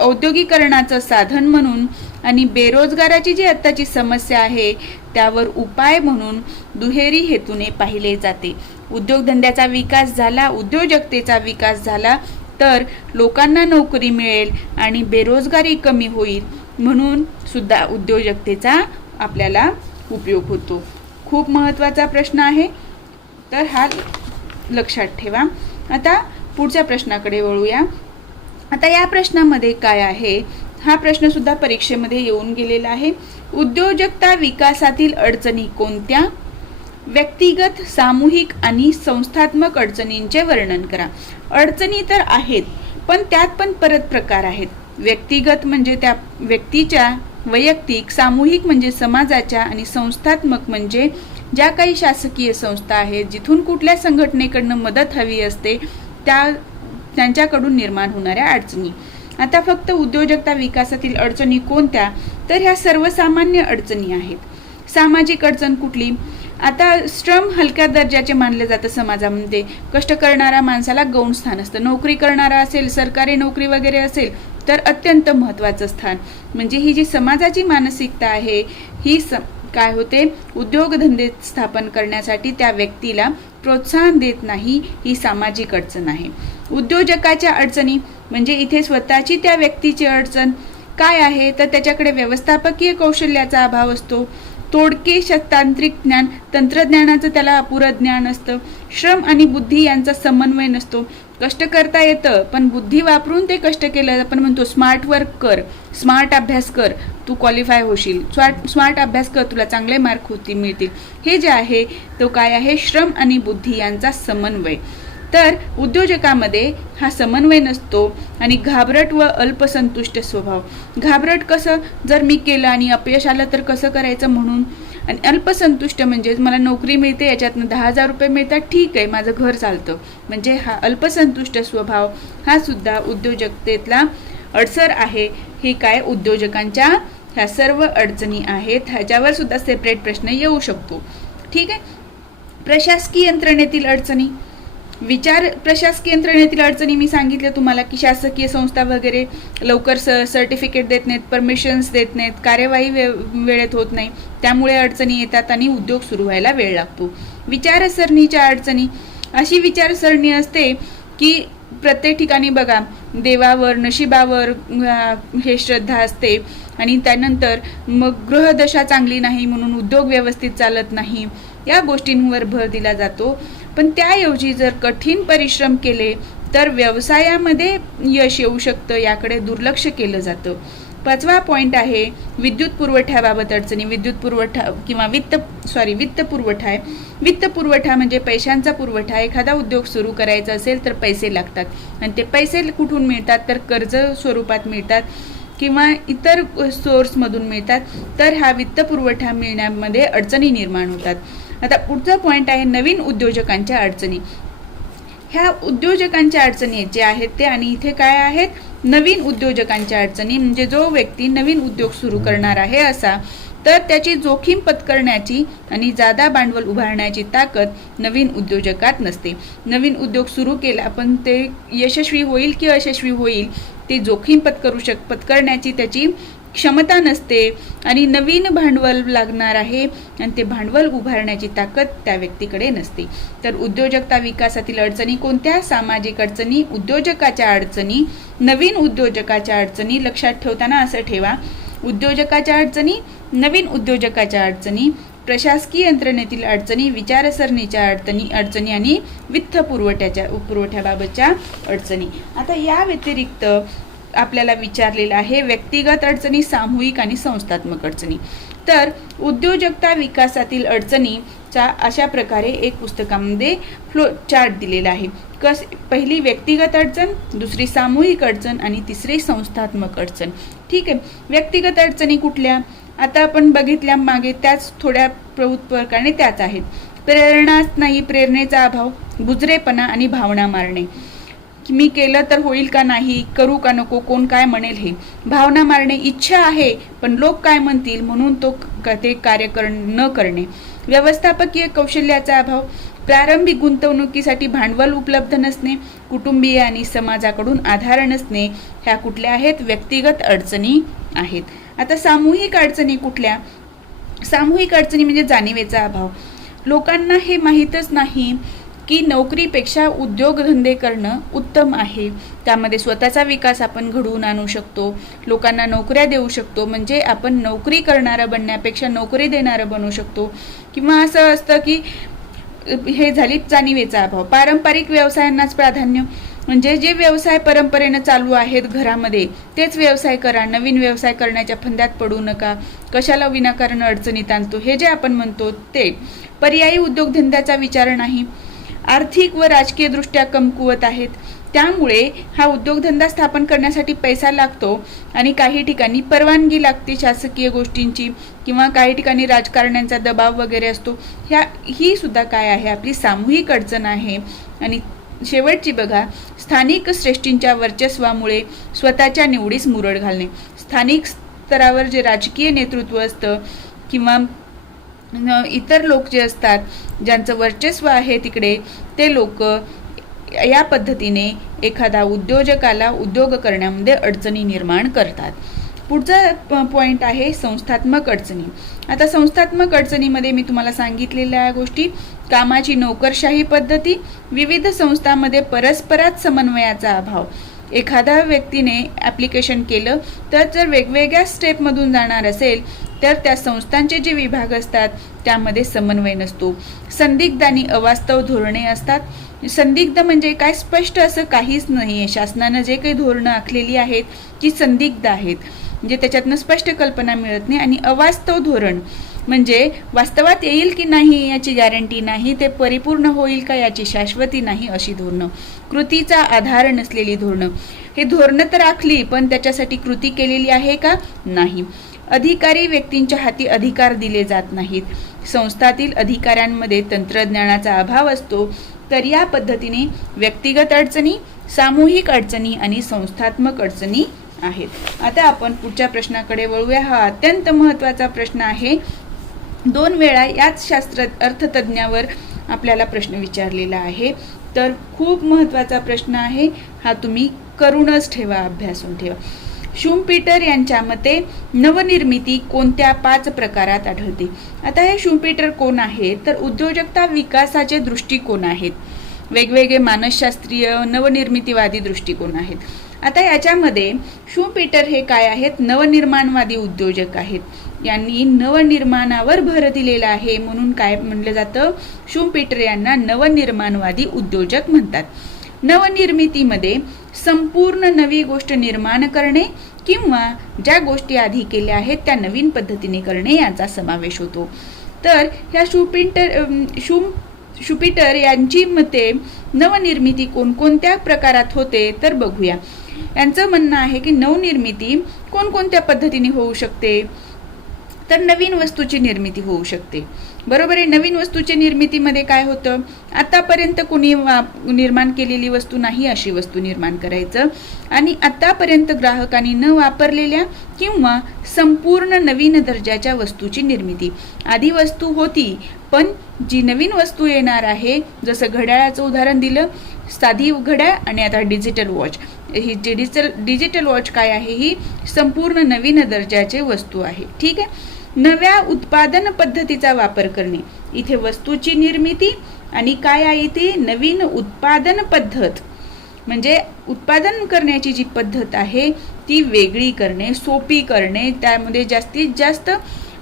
औद्योगिकरणाचं साधन म्हणून आणि बेरोजगाराची जी आत्ताची समस्या आहे त्यावर उपाय म्हणून दुहेरी हेतूने पाहिले जाते. उद्योगधंद्याचा विकास झाला, उद्योजकतेचा विकास झाला तर लोकांना नोकरी मिळेल आणि बेरोजगारी कमी होईल, म्हणून सुद्धा उद्योजकतेचा आपल्याला उपयोग होतो. खूप महत्त्वाचा प्रश्न आहे, तर हा लक्षात ठेवा. आता पुढच्या प्रश्नाकडे वळूया. आता या प्रश्नामध्ये काय आहे, हा प्रश्न सुद्धा परीक्षेमध्ये येऊन गेलेला आहे. उद्योजकता विकासातील अडचणी कोणत्या? व्यक्तिगत, सामूहिक आणि संस्थात्मक अडचणींचे वर्णन करा. अडचणी तर आहेत, पण त्यात पण परत प्रकार आहेत. व्यक्तिगत म्हणजे त्या व्यक्तीच्या, वैयक्तिक, सामूहिक म्हणजे समाजाच्या आणि संस्थात्मक म्हणजे ज्या काही शासकीय संस्था आहेत, जिथून कुठल्या संघटनेकडनं मदत हवी असते त्यांच्याकडून निर्माण होणाऱ्या अडचणी. आता फक्त उद्योजकता विकासातील अडचणी कोणत्या, तर ह्या सर्वसामान्य अडचणी आहेत. सामाजिक अडचण कुठली, आता श्रम हलक्या दर्जाचे मानले जातं समाजामध्ये. कष्ट करणाऱ्या माणसाला गौण स्थान असतं. नोकरी करणारा असेल, सरकारी नोकरी वगैरे असेल तर अत्यंत महत्त्वाचं स्थान. म्हणजे ही जी समाजाची मानसिकता आहे ही काय होते, उद्योगधंदे स्थापन करण्यासाठी त्या व्यक्तीला प्रोत्साहन देत नाही, ही सामाजिक अडचण आहे. उद्योजकाच्या अडचणी म्हणजे इथे स्वतःची त्या व्यक्तीची अडचण काय आहे, तर त्याच्याकडे व्यवस्थापकीय कौशल्याचा अभाव असतो. तोडके तांत्रिक ज्ञान, तंत्रज्ञानाचं त्याला अपुरं ज्ञान असतं. श्रम आणि बुद्धी यांचा समन्वय नसतो. कष्ट करता येतं पण बुद्धी वापरून ते कष्ट केलं. आपण म्हणतो स्मार्ट वर्क कर, स्मार्ट अभ्यास कर, तू क्वालिफाय होशील. स्मार्ट अभ्यास कर, तुला चांगले मार्क मिळतील. हे जे आहे तो काय आहे, श्रम आणि बुद्धी यांचा समन्वय. तर उद्योजकामध्ये हा समन्वय नसतो आणि घाबरट व अल्पसंतुष्ट स्वभाव. घाबरट कसं, जर मी केलं आणि अपयश आलं तर कसं करायचं म्हणून. आणि अल्पसंतुष्ट म्हणजे मला नोकरी मिळते, याच्यातनं 10,000 रुपये मिळतात, ठीक आहे, माझं घर चालतं. म्हणजे हा अल्पसंतुष्ट स्वभाव हा सुद्धा उद्योजकतेतला अडसर आहे. हे काय, उद्योजकांच्या ह्या सर्व अडचणी आहेत. ह्याच्यावर सुद्धा सेपरेट प्रश्न येऊ शकतो. ठीक आहे. प्रशासकीय यंत्रणेतील अडचणी, प्रशासकीय यंत्रणेतील अडचणी मी सांगितलं तुम्हाला की शासकीय संस्था वगैरे लवकर सर्टिफिकेट देत नाहीत, परमिशन्स देत नाहीत, कार्यवाही वेळेत होत नाही, त्यामुळे अडचणी येतात आणि उद्योग सुरू व्हायला वेळ लागतो. विचारसरणीच्या अडचणी, अशी विचारसरणी असते की प्रत्येक ठिकाणी बघा देवावर, नशिबावर हे श्रद्धा असते आणि त्यानंतर मग ग्रहदशा चांगली नाही म्हणून उद्योग व्यवस्थित चालत नाही, या गोष्टींवर भर दिला जातो. पण त्याऐवजी जर कठीण परिश्रम केले तर व्यवसायामध्ये यश येऊ शकतं, याकडे दुर्लक्ष केलं जातं. 5वा पॉइंट आहे विद्युत पुरवठ्याबाबत अडचणी. विद्युत पुरवठा किंवा वित्त पुरवठा आहे. वित्त पुरवठा म्हणजे पैशांचा पुरवठा. एखादा उद्योग सुरू करायचा असेल तर पैसे लागतात आणि ते पैसे कुठून मिळतात, तर कर्ज स्वरूपात मिळतात किंवा इतर सोर्समधून मिळतात. तर हा वित्त पुरवठा मिळण्यामध्ये अडचणी निर्माण होतात. आता पुढचा पॉइंट आहे नवीन उद्योजकांच्या अडचणी. ह्या उद्योजकांच्या अडचणी जे आहेत ते, आणि इथे काय आहेत, नवीन उद्योजकांच्या अडचणी. म्हणजे जो व्यक्ती नवीन उद्योग सुरू करणार आहे असा, तर त्याची जोखीम पत्करण्याची आणि जादा भांडवल उभारण्याची ताकद नवीन उद्योजकात नसते. नवीन उद्योग सुरू केला पण ते यशस्वी होईल की अयशस्वी होईल, ते जोखीम पत्करण्याची त्याची क्षमता नसते आणि नवीन भांडवल लागणार आहे आणि ते भांडवल उभारण्याची ताकद त्या व्यक्तीकडे नसते. तर उद्योजकता विकासातील अडचणी कोणत्या? सामाजिक अडचणी, उद्योजकाच्या अडचणी, नवीन उद्योजकाच्या अडचणी. लक्षात ठेवताना असं ठेवा, उद्योजकाच्या अडचणी, नवीन उद्योजकाच्या अडचणी, प्रशासकीय यंत्रणेतील अडचणी, विचारसरणीच्या अडचणी आणि वित्त पुरवठ्याबाबतच्या अडचणी. आता या व्यतिरिक्त आपल्याला विचारलेलं आहे व्यक्तिगत अडचणी, सामूहिक आणि संस्थात्मक अडचणी. तर उद्योजकता विकासातील अडचणीचा अशा प्रकारे एक पुस्तकामध्ये फ्लो चार्ट दिलेला आहे. पहिली व्यक्तिगत अडचण, दुसरी सामूहिक अडचण आणि तिसरी संस्थात्मक अडचण. ठीक आहे. व्यक्तिगत अडचणी कुठल्या? आता आपण बघितल्या मागे, त्याच थोड्या प्रकारे त्याच आहेत. प्रेरणाच नाही, प्रेरणेचा अभाव, बुजरेपणा आणि भावना मारणे. मी केलं तर होईल का नाही, करू का नको, कोण काय म्हणेल हे. भावना मारणे, इच्छा आहे पण लोक काय म्हणतील म्हणून ते कार्य न करणे. व्यवस्थापकीय कौशल्याचा अभाव, प्रारंभिक गुंतवणुकीसाठी भांडवल उपलब्ध नसणे, कुटुंबीय आणि समाजाकडून आधार नसणे. ह्या कुठल्या आहेत? व्यक्तिगत अडचणी आहेत. आता सामूहिक अडचणी कुठल्या? सामूहिक अडचणी म्हणजे जाणीवेचा अभाव. लोकांना हे माहीतच नाही की नोकरीपेक्षा उद्योगधंदे करणं उत्तम आहे. त्यामध्ये स्वतःचा विकास आपण घडवून आणू शकतो, लोकांना नोकऱ्या देऊ शकतो. म्हणजे आपण नोकरी करणारं बनण्यापेक्षा नोकरी देणारं बनू शकतो. किंवा असं असतं की हे झाली जाणीवेचा अभाव. पारंपरिक व्यवसायांनाच प्राधान्य, म्हणजे जे व्यवसाय परंपरेनं चालू आहेत घरामध्ये तेच व्यवसाय करा, नवीन व्यवसाय करण्याच्या फंद्यात पडू नका. कशाला विनाकारण अडचणीत आणतो हे जे आपण म्हणतो ते. पर्यायी उद्योगधंद्याचा विचार नाही. आर्थिक व राजकीय दृष्ट्या कमकुवत आहेत, त्यामुळे हा उद्योगधंदा स्थापन करण्यासाठी पैसा लागतो आणि काही ठिकाणी परवानगी लागते शासकीय गोष्टींची किंवा काही ठिकाणी राजकारण्यांचा दबाव वगैरे असतो. ही सुद्धा काय आहे? आपली सामूहिक अडचण आहे. आणि शेवटची बघा, स्थानिक श्रेष्ठींच्या वर्चस्वामुळे स्वतःच्या निवडीस मुरड घालणे. स्थानिक स्तरावर जे राजकीय नेतृत्व असतं किंवा इतर लोक जे असतात ज्यांचं वर्चस्व आहे तिकडे, ते लोक या पद्धतीने एखादा उद्योजकाला उद्योग करण्यामध्ये अडचणी निर्माण करतात. पुढचा पॉइंट आहे संस्थात्मक अडचणी. आता संस्थात्मक अडचणीमध्ये मी तुम्हाला सांगितलेल्या गोष्टी, कामाची नोकरशाही पद्धती, विविध संस्थांमध्ये परस्परात समन्वयाचा अभाव. एखाद्या व्यक्तीने ॲप्लिकेशन केलं तर जर वेगवेगळ्या स्टेपमधून जाणार असेल तर त्या संस्थांचे जे विभाग असतात त्यामध्ये समन्वय नसतो. संदिग्ध आणि अवास्तव धोरणे असतात. संदिग्ध म्हणजे काय? स्पष्ट असं काहीच नाही आहे. शासनानं जे काही धोरणं आखलेली आहेत ती संदिग्ध आहेत, म्हणजे त्याच्यातनं स्पष्ट कल्पना मिळत नाही. आणि अवास्तव धोरण म्हणजे वास्तवात येईल की नाही याची गॅरंटी नाही, ते परिपूर्ण होईल का याची शाश्वती नाही अशी धोरणं. कृतीचा आधार नसलेली धोरणं. हे धोरणं तर आखली पण त्याच्यासाठी कृती केलेली आहे का? नाही. अधिकारी व्यक्तींच्या हाती अधिकार दिले जात नाहीत. संस्थातील अधिकाऱ्यांमध्ये तंत्रज्ञानाचा अभाव असतो. तर या पद्धतीने व्यक्तिगत अडचणी, सामूहिक अडचणी आणि संस्थात्मक अडचणी आहेत. आता आपण पुढच्या प्रश्नाकडे वळूया. हा अत्यंत महत्त्वाचा प्रश्न आहे. 2 वेळा याच शास्त्र अर्थतज्ञावर आपल्याला प्रश्न विचारलेला आहे. तर खूप महत्त्वाचा प्रश्न आहे हा. तुम्ही करूनच ठेवा, अभ्यासून ठेवा. शुम्पीटर यांच्या मते नवनिर्मिती कोणत्या 5 प्रकारात आढळते? आता हे शुम्पीटर कोण आहे? तर उद्योजकता विकासाचे दृष्टिकोन आहेत. वेगवेगळे मानसशास्त्रीय नवनिर्मितीवादी दृष्टिकोन आहेत. आता याच्यामध्ये शुम्पीटर हे काय आहेत? नवनिर्माणवादी उद्योजक आहेत. यांनी नवनिर्माणावर भर दिलेला आहे म्हणून काय म्हणलं जातं? शुम्पीटर यांना नवनिर्माणवादी उद्योजक म्हणतात. नवनिर्मितीमध्ये संपूर्ण नवी गोष्ट निर्माण करणे किंवा ज्या गोष्टी आधी केल्या आहेत त्या नवीन पद्धतीने करणे याचा समावेश होतो. तर ह्या शुम्पीटर यांची मते नवनिर्मिती कोणकोणत्या प्रकारात होते तर बघूया. यांचं म्हणणं आहे की नवनिर्मिती कोणकोणत्या पद्धतीने होऊ शकते? तर नवीन वस्तूची निर्मिती होऊ शकते. बरोबर आहे. नवीन वस्तूच्या निर्मितीमध्ये काय होतं? आतापर्यंत कोणी निर्माण केलेली वस्तू नाही अशी वस्तू निर्माण करायचं आणि आतापर्यंत ग्राहकांनी न वापरलेल्या किंवा संपूर्ण नवीन दर्जाच्या वस्तूची निर्मिती. आधी वस्तू होती पण जी नवीन वस्तू येणार आहे, जसं घड्याळाचं उदाहरण दिलं, साधी घड्याळ आणि आता डिजिटल वॉच, ही डिजिटल वॉच काय आहे, ही संपूर्ण नवीन दर्जाचे वस्तू आहे. ठीक आहे. नव्या उत्पादन पद्धतीचा वापर करणे. इथे वस्तूची निर्मिती आणि काय आहे ते नवीन उत्पादन पद्धत, म्हणजे उत्पादन करण्याची जी पद्धत आहे ती वेगळी करणे, सोपी करणे, त्यामध्ये जास्तीत जास्त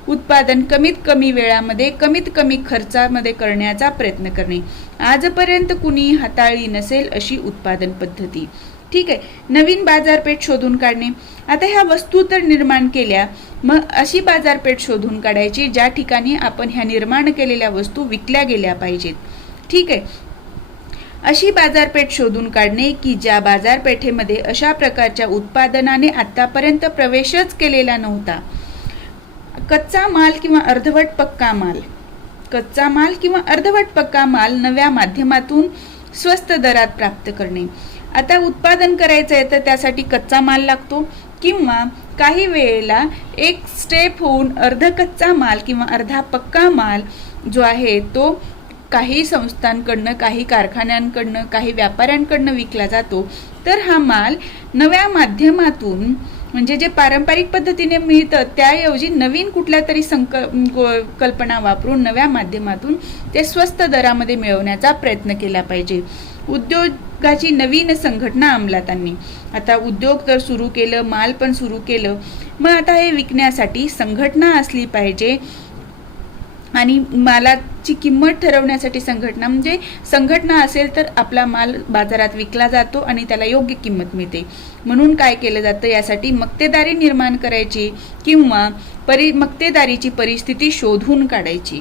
उत्पादन कमीत कमी वेळामध्ये कमीत कमी खर्चामध्ये करण्याचा प्रयत्न करणे. आजपर्यंत कुणी हाताळली नसेल अशी उत्पादन पद्धती. ठीक आहे. नवीन बाजारपेठ शोधून काढणे. आता ह्या वस्तू तर निर्माण केल्या, मग अशी बाजारपेठ शोधून काढायची ज्या ठिकाणी आपण ह्या निर्माण केलेल्या वस्तू विकल्या गेल्या पाहिजेत. ठीक आहे. अशी बाजारपेठ शोधून काढणे की ज्या बाजारपेठेमध्ये अशा प्रकारच्या उत्पादनाने आतापर्यंत प्रवेशच केलेला नव्हता. कच्चा माल किंवा अर्धवट पक्का माल. कच्चा माल किंवा अर्धवट पक्का माल नव्या माध्यमातून स्वस्त दरात प्राप्त करणे. आता उत्पादन करायचं आहे तर त्यासाठी कच्चा माल लागतो, किंवा काही वेळेला एक स्टेप होऊन अर्ध कच्चा माल किंवा अर्धा पक्का माल जो आहे तो काही संस्थांकडनं, काही कारखान्यांकडनं, काही व्यापाऱ्यांकडनं विकला जातो. तर हा माल नव्या माध्यमातून, म्हणजे जे पारंपरिक पद्धतीने मिळतं त्याऐवजी नवीन कुठल्या तरी कल्पना वापरून नव्या माध्यमातून ते स्वस्त दरामध्ये मिळवण्याचा प्रयत्न केला पाहिजे. उद्योगाची नवीन संघटना अंमलात आणणे. आता उद्योग तर सुरू केलं, माल पण सुरू केलं, मग आता हे विकण्यासाठी संघटना असली पाहिजे आणि मालाची किंमत ठरवण्यासाठी संघटना, म्हणजे संघटना असेल तर आपला माल बाजारात विकला जातो आणि त्याला योग्य किंमत मिळते. म्हणून काय केलं जातं, यासाठी मक्तेदारी निर्माण करायची किंवा मक्तेदारीची परिस्थिती शोधून काढायची.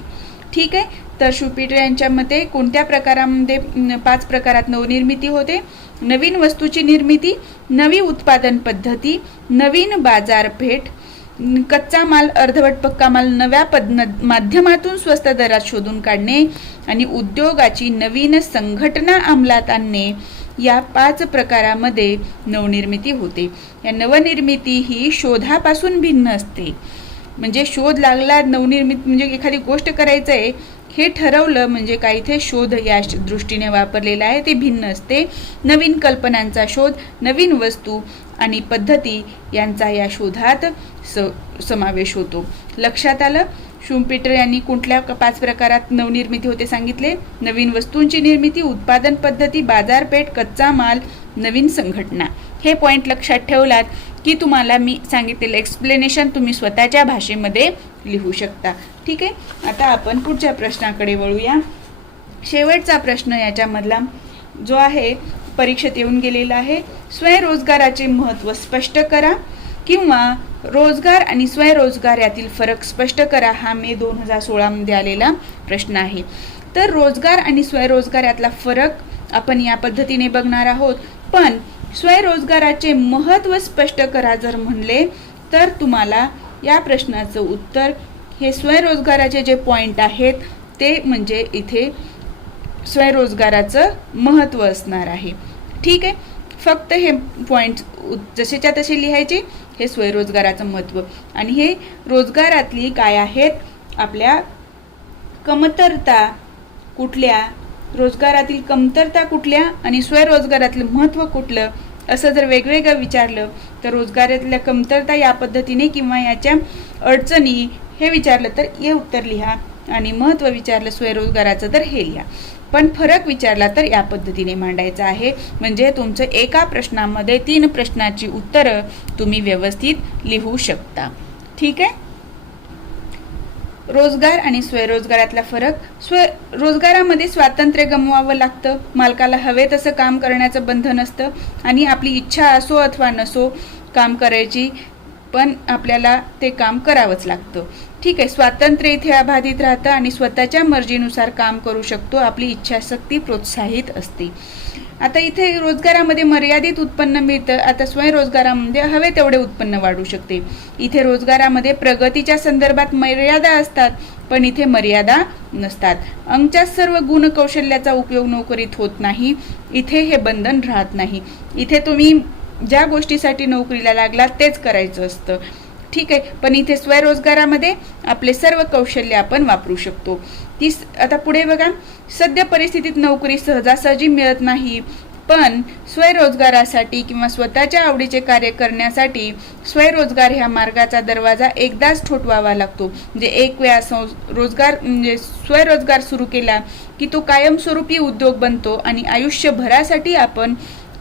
ठीक आहे. तर शुपिटर यांच्या मते कोणत्या प्रकारामध्ये 5 प्रकारात नवनिर्मिती होते. नवीन वस्तूची निर्मिती, नवी उत्पादन पद्धती, नवीन बाजारपेठ, कच्चा माल अर्धवट पक्का माल नव्या माध्यमातून स्वस्त दरात शोधून काढणे आणि उद्योगाची नवीन संघटना अंमलात आणणे. या 5 प्रकारामध्ये नवनिर्मिती होते. या नवनिर्मिती ही शोधापासून भिन्न असते. म्हणजे शोध लागला, नवनिर्मिती म्हणजे एखादी गोष्ट करायचं आहे हे ठरवलं म्हणजे काय, इथे शोध या दृष्टीने वापरलेला आहे ते भिन्न असते. नवीन कल्पनांचा शोध, नवीन वस्तू आणि पद्धती यांचा या शोधात समावेश होतो. लक्षात आलं. शुम्पेटर यांनी कुठल्या 5 प्रकारात नवनिर्मिती होते सांगितले. नवीन वस्तूंची निर्मिती, उत्पादन पद्धती, बाजारपेठ, कच्चा माल, नवीन संघटना. हे पॉइंट लक्षात ठेवलात की तुम्हाला मी सांगितलेलं एक्सप्लेनेशन तुम्ही स्वतःच्या भाषेमध्ये लिहू शकता. ठीक आहे. आता आपण पुढच्या प्रश्नाकडे वळूया. शेवटचा प्रश्न याच्यामधला जो आहे परीक्षेत येऊन गेलेला आहे. स्वयंरोजगाराचे महत्त्व स्पष्ट करा किंवा रोजगार आणि स्वयंरोजगार यातील फरक स्पष्ट करा. हा मे 2016 मध्ये आलेला प्रश्न आहे. तर रोजगार आणि स्वयंरोजगार यातला फरक आपण या पद्धतीने बघणार आहोत. पण स्वयंरोजगाराचे महत्त्व स्पष्ट करा जर म्हणले तर तुम्हाला या प्रश्नाचं उत्तर हे स्वयंरोजगाराचे जे पॉइंट आहेत ते म्हणजे इथे स्वयंरोजगाराचं महत्त्व असणार आहे. ठीक आहे. फक्त हे पॉइंट जसेच्या तसे लिहायचे. हे स्वयंरोजगाराचं महत्त्व आणि हे रोजगारातली काय आहेत आपल्या कमतरता कुठल्या, रोजगारातील कमतरता कुठल्या आणि स्वयंरोजगारातलं महत्त्व कुठलं असं जर वेगवेगळं विचारलं तर रोजगारातल्या कमतरता या पद्धतीने किंवा याच्या अडचणी हे विचारलं तर हे उत्तर लिहा आणि महत्त्व विचारलं स्वयंरोजगाराचं तर हे लिहा. पण फरक विचारला तर या पद्धतीने मांडायचा आहे. म्हणजे तुमचं एका प्रश्नामध्ये 3 प्रश्नाची उत्तरं तुम्ही व्यवस्थित लिहू शकता. ठीक आहे. रोजगार आणि स्वयंरोजगारातला फरक. रोजगारामध्ये स्वातंत्र्य गमवावं लागतं, मालकाला हवे तसं काम करण्याचं बंधन असतं आणि आपली इच्छा असो अथवा नसो काम करायची, पण आपल्याला ते काम करावंच लागतं. ठीक आहे. स्वातंत्र्य इथे अबाधित राहतं आणि स्वतःच्या मर्जीनुसार काम करू शकतो. आपली इच्छाशक्ती प्रोत्साहित असते. आता इथे रोजगारामध्ये मर्यादित उत्पन्न मिळतं. आता स्वयंरोजगारामध्ये हवे तेवढे उत्पन्न वाढू शकते. इथे रोजगारामध्ये प्रगतीच्या संदर्भात मर्यादा असतात पण इथे मर्यादा नसतात. अंगच्या सर्व गुण कौशल्याचा उपयोग नोकरीत होत नाही. इथे हे बंधन राहत नाही. इथे तुम्ही ज्या गोष्टीसाठी नोकरीला लागलात तेच करायचं असतं. ठीक आहे. पण इथे स्वयंरोजगारामध्ये आपले सर्व कौशल्य आपण वापरू शकतो. आता पुढे बघा. सध्या परिस्थितीत नोकरी सहजासहजी मिळत नाही. पण स्वयंरोजगारासाठी किंवा स्वतःच्या आवडीचे कार्य करण्यासाठी स्वयंरोजगार ह्या मार्गाचा दरवाजा एकदाच ठोठवावा लागतो. म्हणजे एक वेळा स्वयंरोजगार सुरू केला की तो कायमस्वरूपी उद्योग बनतो आणि आयुष्यभरासाठी आपण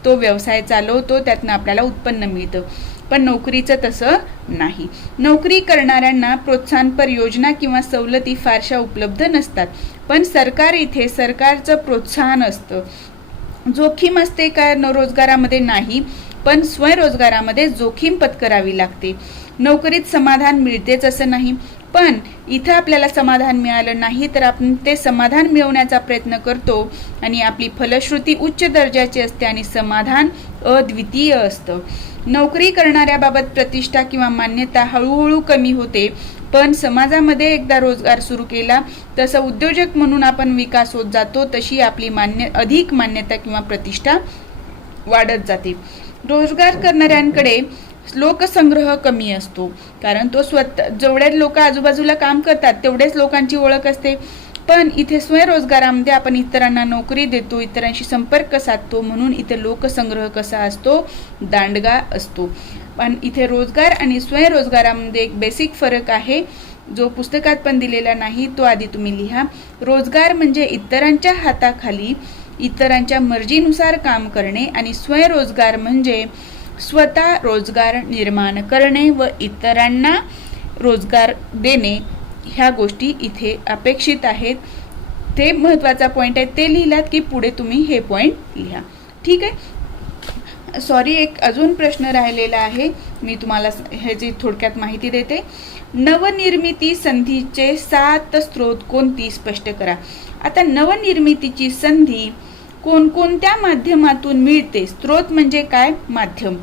तो व्यवसाय चालवतो, त्यातनं आपल्याला उत्पन्न मिळतं. पण नोकरीचं तसं नाही. नोकरी करणाऱ्यांना प्रोत्साहनपर योजना किंवा सवलती फारशा उपलब्ध नसतात. पण सरकारचं प्रोत्साहन असतं. जोखीम असते का रोजगारामध्ये? नाही, पण स्वयंरोजगारामध्ये जोखीम पत्करावी लागते. नोकरीत समाधान मिळतेच असं नाही, पण इथं आपल्याला समाधान मिळालं नाही तर आपण ते समाधान मिळवण्याचा प्रयत्न करतो आणि आपली फलश्रुती उच्च दर्जाची असते आणि समाधान अद्वितीय असतं. नोकरी करणाऱ्याबाबत प्रतिष्ठा किंवा मान्यता हळूहळू कमी होते, पण समाजामध्ये एकदा रोजगार सुरू केला तसं उद्योजक म्हणून आपण विकास होत जातो, तशी आपली अधिक मान्यता किंवा प्रतिष्ठा वाढत जाते. रोजगार करणाऱ्यांकडे लोकसंग्रह कमी असतो, कारण तो जेवढे लोक आजूबाजूला काम करतात तेवढेच लोकांची ओळख असते. पण इथे स्वयंरोजगारामध्ये आपण इतरांना नोकरी देतो, इतरांशी संपर्क साधतो, म्हणून इथे लोकसंग्रह कसा असतो? दांडगा असतो. पण इथे रोजगार आणि स्वयंरोजगारामध्ये एक बेसिक फरक आहे, जो पुस्तकात पण दिलेला नाही, तो आधी तुम्ही लिहा. रोजगार म्हणजे इतरांच्या हाताखाली इतरांच्या मर्जीनुसार काम करणे आणि स्वयंरोजगार म्हणजे स्वतः रोजगार निर्माण करणे व इतरांना रोजगार देणे. ह्या गोष्टी इथे अपेक्षित आहेत. ते महत्त्वाचा पॉईंट आहे, ते लिहिलात की पुढे तुम्ही हे पॉईंट लिहा. ठीक आहे. सॉरी, एक अजून प्रश्न राहिलेला आहे, मी तुम्हाला ह्याची थोडक्यात माहिती देते. नवनिर्मिती संधीचे 7 स्रोत कोणती स्पष्ट करा. आता नवनिर्मितीची संधी कोणकोणत्या माध्यमातून मिळते? स्रोत म्हणजे काय? माध्यम.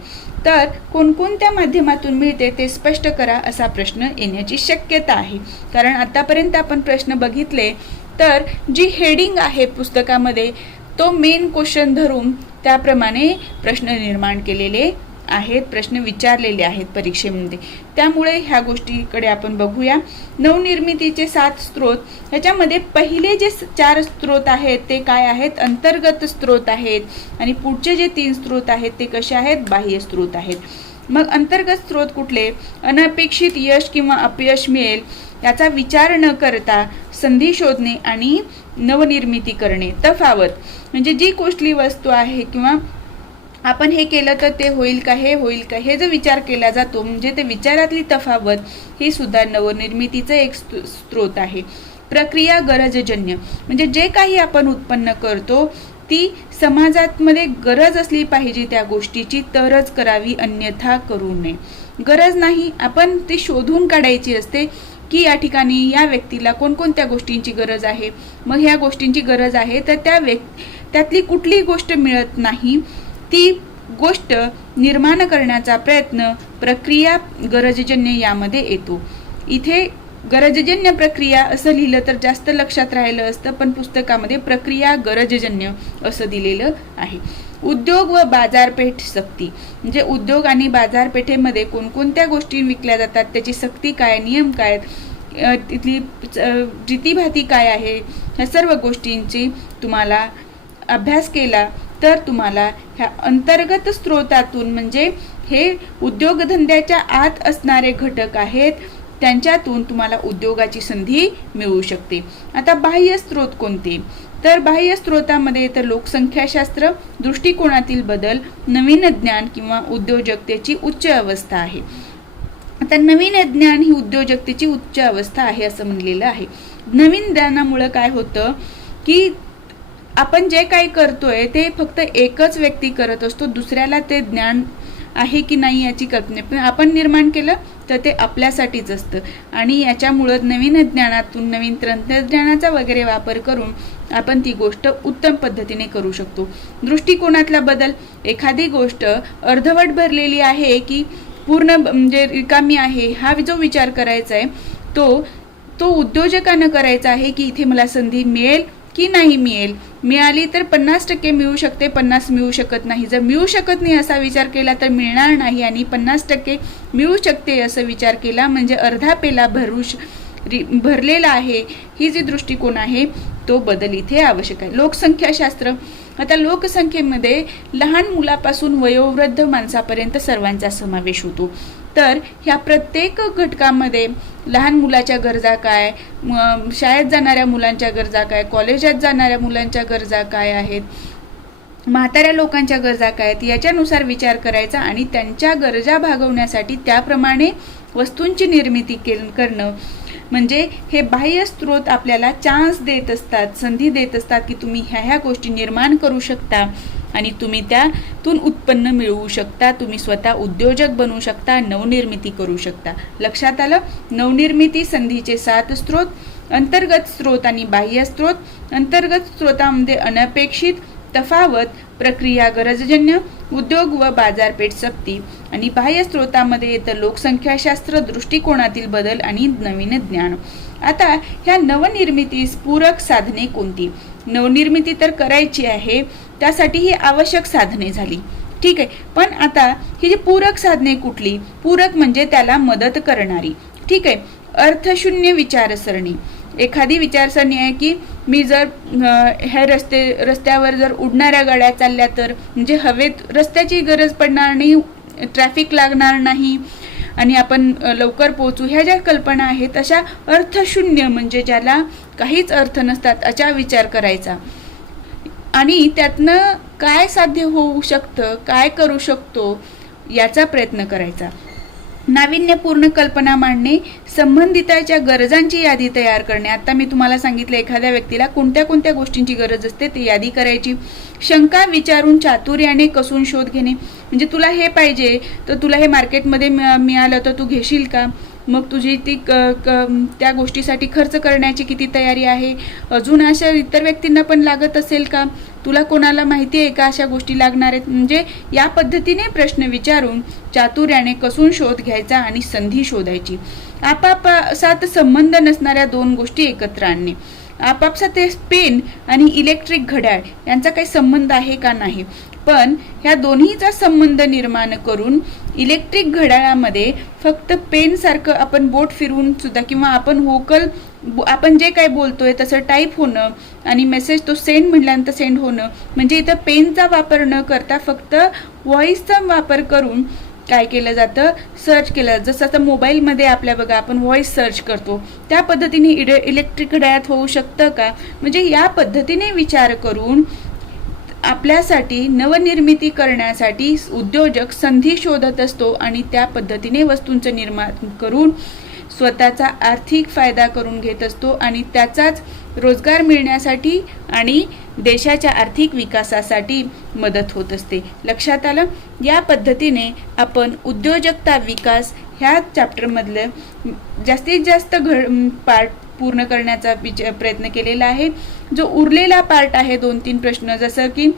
तर कोणकोणत्या माध्यमातून मिळते ते स्पष्ट करा असा प्रश्न येण्याची शक्यता आहे. कारण आतापर्यंत आपण प्रश्न बघितले तर जी हेडिंग आहे पुस्तकामध्ये तो मेन क्वेश्चन धरून त्याप्रमाणे प्रश्न निर्माण केलेले आहेत, प्रश्न विचारलेले आहेत परीक्षेमध्ये. त्यामुळे ह्या गोष्टीकडे आपण बघूया. नवनिर्मितीचे 7 स्रोत, ह्याच्यामध्ये पहिले जे 4 स्रोत आहेत ते काय आहेत? अंतर्गत स्रोत आहेत. आणि पुढचे जे 3 स्रोत आहेत ते कसे आहेत? बाह्य स्रोत आहेत. मग अंतर्गत स्रोत कुठले? अनपेक्षित यश किंवा अपयश मिळेल याचा विचार न करता संधी शोधणे आणि नवनिर्मिती करणे. तफावत म्हणजे जी कुठली वस्तू आहे किंवा आपण हे केलं तर ते होईल का, हे होईल का, हे जो विचार केला जातो म्हणजे ते विचारातली तफावत ही सुद्धा नवनिर्मितीचं एक स्रोत आहे. प्रक्रिया गरजजन्य म्हणजे जे काही आपण उत्पन्न करतो ती समाजामध्ये गरज असली पाहिजे त्या गोष्टीची तरच करावी, अन्यथा करू नये. गरज नाही, आपण ती शोधून काढायची असते की या ठिकाणी या व्यक्तीला कोणकोणत्या गोष्टींची गरज आहे. मग ह्या गोष्टींची गरज आहे तर त्यातली कुठली गोष्ट मिळत नाही, ती गोष्ट निर्माण करण्याचा प्रयत्न प्रक्रिया गरजजन्य यामध्ये येतो. इथे गरजजन्य प्रक्रिया असं लिहिलं तर जास्त लक्षात राहिलं असतं, पण पुस्तकामध्ये प्रक्रिया गरजजन्य असं दिलेलं आहे. उद्योग व बाजारपेठ सक्ती म्हणजे उद्योग आणि बाजारपेठेमध्ये कोणकोणत्या गोष्टी विकल्या जातात, त्याची सक्ती काय, नियम काय, तिथली रीतीभाती काय आहे, ह्या सर्व गोष्टींची तुम्हाला अभ्यास केला तर तुम्हाला ह्या अंतर्गत स्रोतातून म्हणजे हे उद्योगधंद्याच्या आत असणारे घटक आहेत त्यांच्यातून तुम्हाला उद्योगाची संधी मिळू शकते. आता बाह्य स्रोत कोणते? तर बाह्य स्रोतामध्ये तर लोकसंख्याशास्त्र, दृष्टिकोनातील बदल, नवीन ज्ञान किंवा उद्योजकतेची उच्च अवस्था आहे. आता नवीन ज्ञान ही उद्योजकतेची उच्च अवस्था आहे असं म्हणलेलं आहे. नवीन ज्ञानामुळे काय होतं की आपण जे काही करतोय ते फक्त एकच व्यक्ती करत असतो, दुसऱ्याला ते ज्ञान आहे की नाही याची कल्पना पण आपण निर्माण केलं तर ते आपल्यासाठीच असतं. आणि याच्यामुळं नवीन ज्ञानातून नवीन तंत्रज्ञानाचा वगैरे वापर करून आपण ती गोष्ट उत्तम पद्धतीने करू शकतो. दृष्टिकोनातला बदल, एखादी गोष्ट अर्धवट भरलेली आहे की पूर्ण म्हणजे रिकामी आहे हा जो विचार करायचा आहे तो उद्योजकांना करायचा आहे की इथे मला संधी मिळेल की नाही मिळेल. मिळाली तर 50% मिळू शकते, 50 मिळू शकत नाही. जर मिळू शकत नाही असा विचार केला तर मिळणार नाही, आणि 50% मिळू शकते असं विचार केला म्हणजे अर्धा पेला भरलेला आहे. ही जी दृष्टिकोन आहे तो बदल इथे आवश्यक आहे. लोकसंख्याशास्त्र, आता लोकसंख्येमध्ये लहान मुलापासून वयोवृद्ध माणसापर्यंत सर्वांचा समावेश होतो. तर ह्या प्रत्येक घटकामध्ये लहान मुलाच्या गरजा काय, शाळेत जाणाऱ्या मुलांच्या गरजा काय, कॉलेजात जाणाऱ्या मुलांच्या गरजा काय आहेत, म्हाताऱ्या लोकांच्या गरजा काय आहेत, याच्यानुसार विचार करायचा आणि त्यांच्या गरजा भागवण्यासाठी त्याप्रमाणे वस्तूंची निर्मिती करणं. म्हणजे हे बाह्य स्रोत आपल्याला चान्स देत असतात, संधी देत असतात की तुम्ही ह्या गोष्टी निर्माण करू शकता आणि तुम्ही त्यातून उत्पन्न मिळवू शकता, तुम्ही स्वतः उद्योजक बनवू शकता, नवनिर्मिती करू शकता. लक्षात आलं? नवनिर्मिती संधीचे 7 स्रोत: अंतर्गत स्रोत आणि बाह्य स्रोत. अंतर्गत स्रोतामध्ये अनपेक्षित, तफावत, प्रक्रिया गरजजन्य, उद्योग व बाजारपेठ सक्ती. आणि बाह्य स्रोतामध्ये येतं लोकसंख्याशास्त्र, दृष्टिकोनातील बदल आणि नवीन ज्ञान. आता ह्या नवनिर्मितीस पूरक साधने कोणती? नवनिर्मिती तर करायची आहे, त्यासाठी ही आवश्यक साधने झाली. ठीक आहे, पण आता ही जी पूरक साधने कुठली? पूरक म्हणजे त्याला मदत करणारी. ठीक आहे, अर्थशून्य विचारसरणी. एखादी विचारसरणी आहे की मी जर ह्या रस्त्यावर जर उडणाऱ्या गाड्या चालल्या तर म्हणजे हवेत रस्त्याची गरज पडणार नाही, ट्रॅफिक लागणार नाही आणि आपण लवकर पोहोचू, ह्या ज्या कल्पना आहेत अशा अर्थशून्य म्हणजे ज्याला काहीच अर्थ नसतात अशा विचार करायचा आणि त्यातनं काय साध्य होऊ शकतं, काय करू शकतो याचा प्रयत्न करायचा. नाविन्यपूर्ण कल्पना मांडणे, संबंधिताच्या गरजांची यादी तयार करणे. आता मी तुम्हाला सांगितलं एखाद्या व्यक्तीला कोणत्या कोणत्या गोष्टींची गरज असते ते यादी करायची. शंका विचारून चातुर्याने कसून शोध घेणे. म्हणजे तुला हे पाहिजे तर तुला हे मार्केटमध्ये मिळालं तर तू घेशील का? मग तुझी ती त्या गोष्टीसाठी खर्च करण्याची किती तयारी आहे? अजून अशा इतर व्यक्तींना पण लागत असेल का? तुला कोणाला माहिती आहे का अशा गोष्टी लागणार आहेत? म्हणजे या पद्धतीने प्रश्न विचारून चातुर्याने कसून शोध घ्यायचा आणि संधी शोधायची. आपापसात संबंध नसणाऱ्या 2 गोष्टी एकत्र आणणे. आपापसात पेन आणि इलेक्ट्रिक घड्याळ यांचा काही संबंध आहे का? नाही, पण ह्या दोन्हीचा संबंध निर्माण करून इलेक्ट्रिक घड्याळामध्ये फक्त पेन सारखं आपण बोट फिरवून सुद्धा किंवा आपण जे काही बोलतोय तसं टाईप होणं आणि मेसेज तो सेंड म्हटल्यानंतर सेंड होणं. म्हणजे इथं पेनचा वापर न करता फक्त व्हॉइसचा वापर करून काय केलं जातं, सर्च केलं. जसं आता मोबाईलमध्ये आपल्या बघा आपण व्हॉइस सर्च करतो त्या पद्धतीने इलेक्ट्रिक घड्याळात होऊ शकतं का? म्हणजे या पद्धतीने विचार करून आपल्यासाठी नवनिर्मिती करण्यासाठी उद्योजक संधी शोधत असतो आणि त्या पद्धतीने वस्तूंचं निर्माण करून स्वतःचा आर्थिक फायदा करून घेत असतो आणि त्याचाच रोजगार मिळण्यासाठी आणि देशाच्या आर्थिक विकासासाठी मदत होत असते. लक्षात आलं? या पद्धतीने आपण उद्योजकता विकास ह्या चॅप्टरमधलं जास्तीत जास्त पार्ट पूर्ण करण्याचा प्रयत्न केलेला आहे. जो उरलेला पार्ट आहे 2-3 प्रश्न जसं की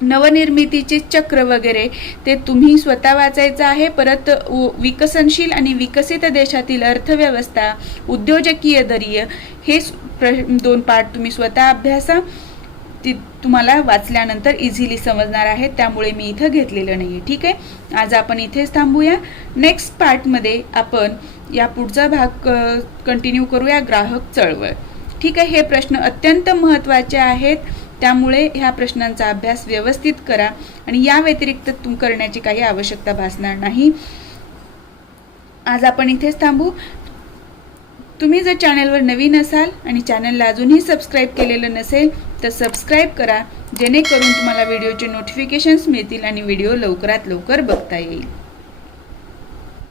नवनिर्मितीचे चक्र वगैरे ते तुम्ही स्वतः वाचायचं आहे. परत विकसनशील आणि विकसित देशातील अर्थव्यवस्था, उद्योजकीय दर्य हे 2 पार्ट तुम्ही स्वतः अभ्यासा. ती तुम्हाला वाचल्यानंतर इझिली समजणार आहे, त्यामुळे मी इथं घेतलेलं नाही. ठीक आहे, आज आपण इथेच थांबूया. नेक्स्ट पार्टमध्ये आपण या पुढचा भाग कंटिन्यू करूया, ग्राहक चळवळ. ठीक आहे, हे प्रश्न अत्यंत महत्त्वाचे आहेत, त्यामुळे ह्या प्रश्नांचा अभ्यास व्यवस्थित करा आणि या व्यतिरिक्त करण्याची काही आवश्यकता भासणार नाही. आज आपण इथेच थांबू. तुम्ही जर चॅनलवर नवीन असाल आणि चॅनलला अजूनही सबस्क्राईब केलेलं नसेल तर सबस्क्राईब करा, जेणेकरून तुम्हाला व्हिडिओचे नोटिफिकेशन्स मिळतील आणि व्हिडिओ लवकरात लवकर बघता येईल.